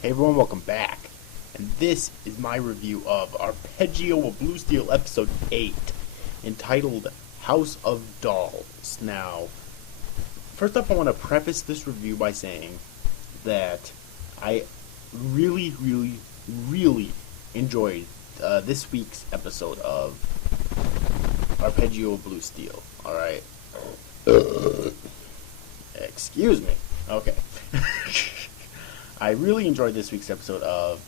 Hey everyone, welcome back. And this is my review of Arpeggio of Blue Steel episode 8, entitled House of Dolls. Now, first off I want to preface this review by saying that I really enjoyed this week's episode of Arpeggio of Blue Steel. Alright. Excuse me. Okay. I really enjoyed this week's episode of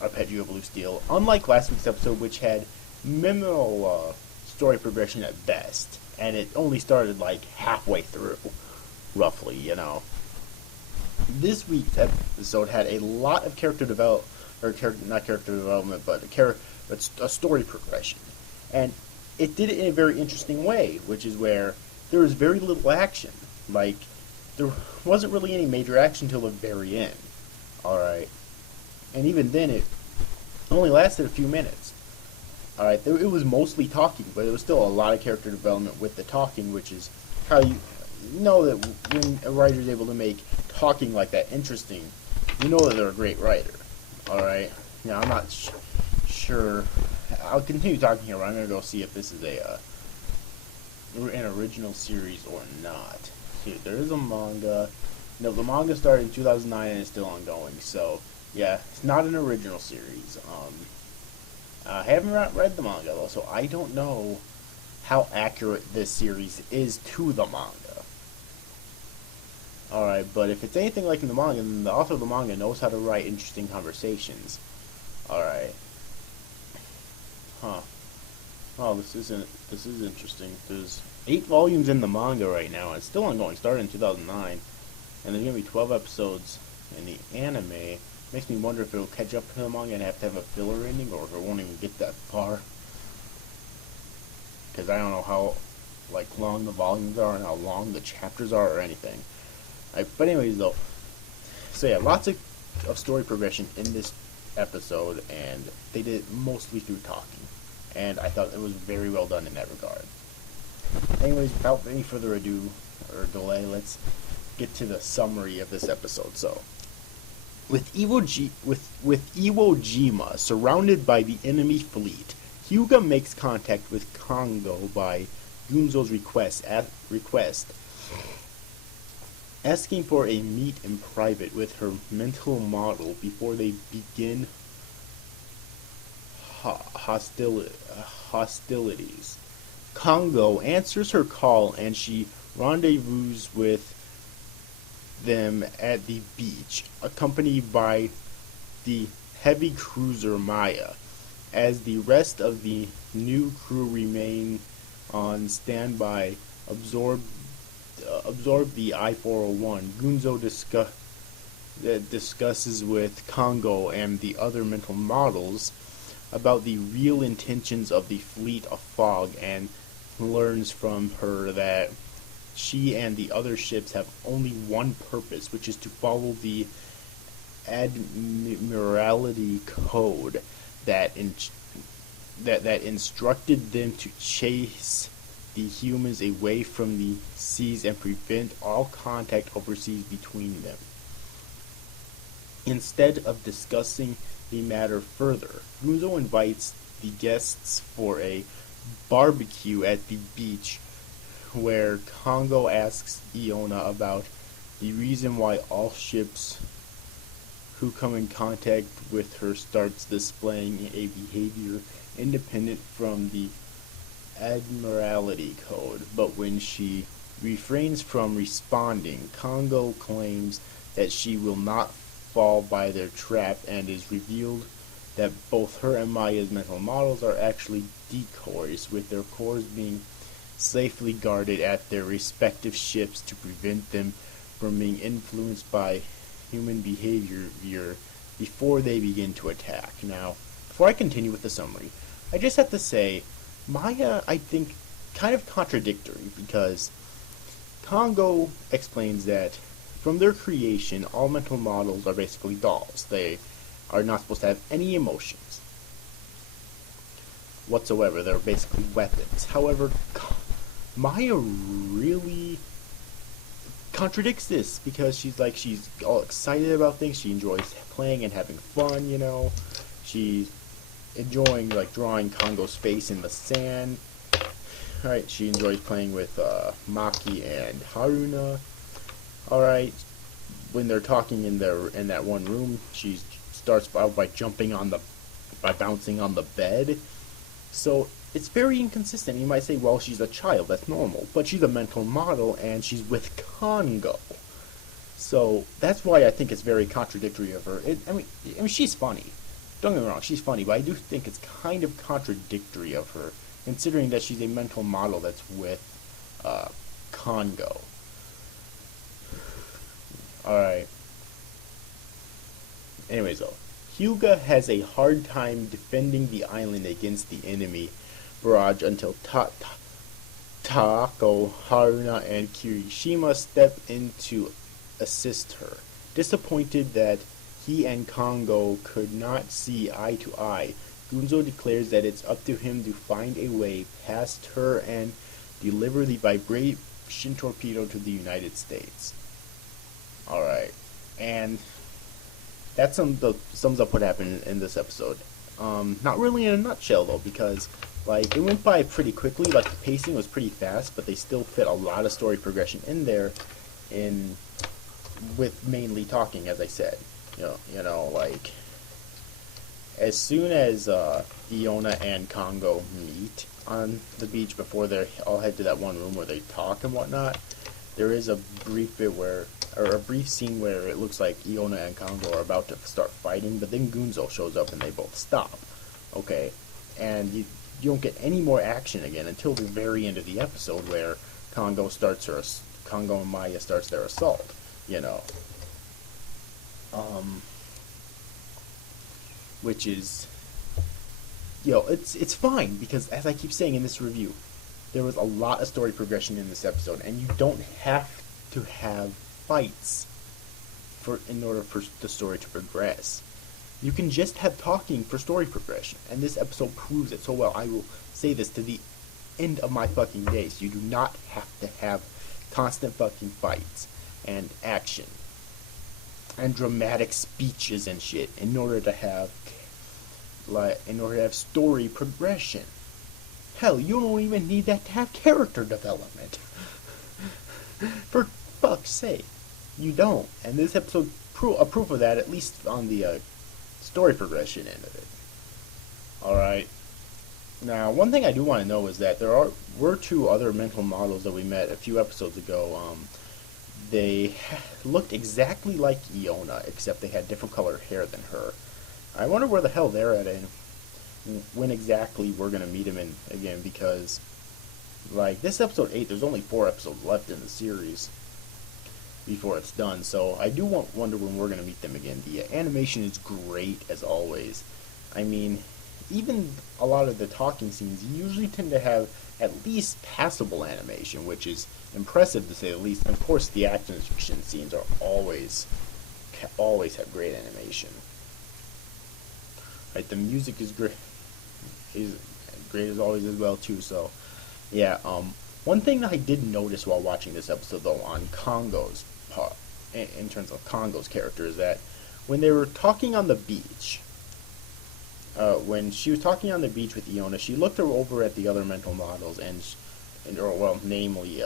Arpeggio Blue Steel, unlike last week's episode, which had minimal story progression at best, and it only started like halfway through, roughly, you know. This week's episode had a lot of character development, not character development, but a story progression, and it did it in a very interesting way, which is where there was very little action. Like, there wasn't really any major action until the very end. Alright. And even then, it only lasted a few minutes. Alright, it was mostly talking, but it was still a lot of character development with the talking, which is how you know that when a writer is able to make talking like that interesting, you know that they're a great writer. Alright. Now, I'm not sure. I'll continue talking here, but I'm going to go see if this is an original series or not. Here, there is a manga. No, the manga started in 2009 and is still ongoing. So, yeah, it's not an original series. I haven't read the manga though, so I don't know how accurate this series is to the manga. Alright, but if it's anything like in the manga, then the author of the manga knows how to write interesting conversations. Alright. Huh. Oh, this is interesting. There's 8 volumes in the manga right now, and it's still ongoing. Started in 2009, and there's gonna be 12 episodes in the anime. Makes me wonder if it'll catch up to the manga and have to have a filler ending, or if it won't even get that far. Because I don't know how long the volumes are and how long the chapters are or anything. But anyways, though, so yeah, lots of story progression in this episode, and they did it mostly through talking. And I thought it was very well done in that regard. Anyways, without any further ado or delay, let's get to the summary of this episode. So, with Iwo Jima surrounded by the enemy fleet, Hyuga makes contact with Kongo by Gunzo's request, asking for a meet in private with her mental model before they begin hostilities. Kongo answers her call, and she rendezvous with them at the beach, accompanied by the heavy cruiser Maya. As the rest of the new crew remain on standby, absorb the I-401. Gunzo discusses with Kongo and the other mental models about the real intentions of the fleet of fog, and learns from her that she and the other ships have only one purpose, which is to follow the Admiralty Code that instructed them to chase the humans away from the seas and prevent all contact overseas between them. Instead of discussing the matter further, Gunzo invites the guests for a barbecue at the beach, where Kongo asks Iona about the reason why all ships who come in contact with her starts displaying a behavior independent from the Admiralty Code. But when she refrains from responding, Kongo claims that she will not fall by their trap, and is revealed that both her and Maya's mental models are actually decoys, with their cores being safely guarded at their respective ships to prevent them from being influenced by human behavior before they begin to attack. Now, before I continue with the summary, I just have to say, Maya, I think, kind of contradictory, because Kongo explains that from their creation, all mental models are basically dolls. They are not supposed to have any emotions whatsoever. They're basically weapons. However, Maya really contradicts this because she's all excited about things. She enjoys playing and having fun. She's enjoying drawing Kongo's face in the sand. Alright, she enjoys playing with Maki and Haruna. Alright, when they're talking in that one room, she starts out by bouncing on the bed. So it's very inconsistent. You might say, well, she's a child, that's normal, but she's a mental model and she's with Kongo. So that's why I think it's very contradictory of her. I mean, she's funny. Don't get me wrong, she's funny, but I do think it's kind of contradictory of her, considering that she's a mental model that's with Kongo. Alright. Anyways, though, Hyuga has a hard time defending the island against the enemy barrage until Taako, Haruna, and Kirishima step in to assist her. Disappointed that he and Kongo could not see eye to eye, Gunzo declares that it's up to him to find a way past her and deliver the vibration torpedo to the United States. Alright, and that sums up what happened in this episode. Not really in a nutshell, though, because it went by pretty quickly. The pacing was pretty fast, but they still fit a lot of story progression in there, with mainly talking, as I said. As soon as Iona and Kongo meet on the beach before they all head to that one room where they talk and whatnot, there is a brief scene where it looks like Iona and Kongo are about to start fighting, but then Gunzo shows up and they both stop. Okay, and you don't get any more action again until the very end of the episode, where Kongo and Maya starts their assault. Which is, it's fine, because as I keep saying in this review, there was a lot of story progression in this episode, and you don't have to have fights in order for the story to progress. You can just have talking for story progression, and this episode proves it so well. I will say this to the end of my fucking days. You do not have to have constant fucking fights and action and dramatic speeches and shit in order to have story progression. Hell, you don't even need that to have character development. For fuck's sake, you don't. And this episode a proof of that, at least on the story progression end of it. Alright. Now, one thing I do want to know is that there were two other mental models that we met a few episodes ago. They looked exactly like Iona, except they had different colored hair than her. I wonder where the hell they're at and when exactly we're going to meet them again, because this episode 8, there's only 4 episodes left in the series before it's done, so I do wonder when we're going to meet them again. The animation is great, as always. I mean, even a lot of the talking scenes usually tend to have at least passable animation, which is impressive to say the least. And of course, the action scenes are always have great animation. Right, the music is great as always as well too. So, yeah. One thing that I did notice while watching this episode, though, on Kongo's part, in terms of Kongo's character, is that when they were talking on the beach, when she was talking on the beach with Iona, she looked over at the other mental models, namely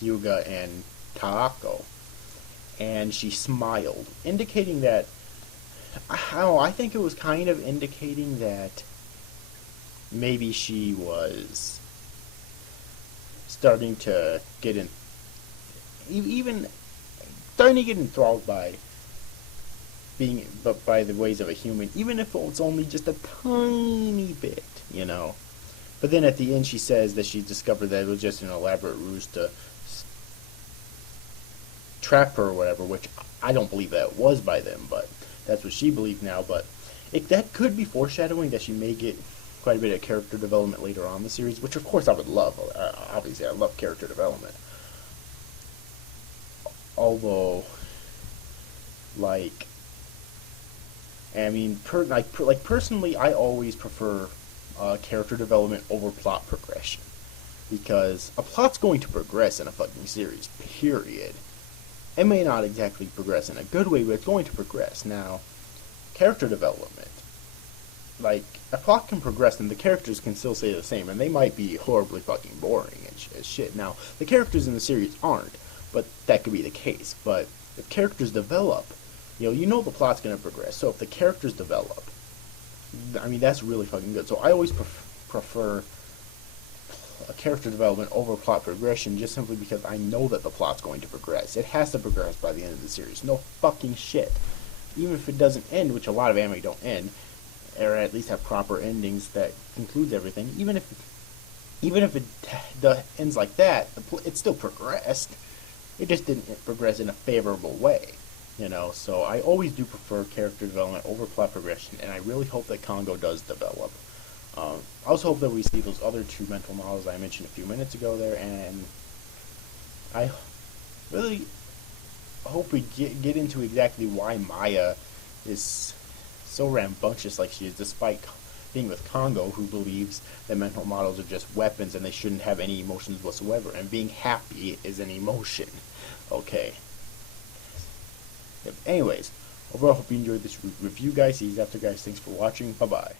Hyuga and Taako, and she smiled, indicating that, I think it was kind of indicating that maybe she was starting to get enthralled by the ways of a human, even if it's only just a tiny bit, But then at the end, she says that she discovered that it was just an elaborate ruse to trap her or whatever, which I don't believe that it was by them, but that's what she believed now. But that could be foreshadowing that she may get quite a bit of character development later on in the series, which of course I would love. Obviously, I love character development. Although, personally, I always prefer character development over plot progression, because a plot's going to progress in a fucking series, period. it may not exactly progress in a good way, but it's going to progress. Now, character development. Like, a plot can progress and the characters can still stay the same, and they might be horribly fucking boring as shit. Now, the characters in the series aren't, but that could be the case. But if characters develop, you know the plot's going to progress. So if the characters develop, I mean, that's really fucking good. So I always prefer a character development over plot progression, just simply because I know that the plot's going to progress. It has to progress by the end of the series. No fucking shit. Even if it doesn't end, which a lot of anime don't end, or at least have proper endings that concludes everything. Even if it ends like that, it still progressed. It just didn't progress in a favorable way. So I always do prefer character development over plot progression, and I really hope that Congo does develop. I also hope that we see those other two mental models I mentioned a few minutes ago there, and I really hope we get into exactly why Maya is so rambunctious like she is, despite being with Congo, who believes that mental models are just weapons and they shouldn't have any emotions whatsoever, and being happy is an emotion. Okay. Anyways, overall, hope you enjoyed this review, guys. See you after, guys. Thanks for watching. Bye-bye.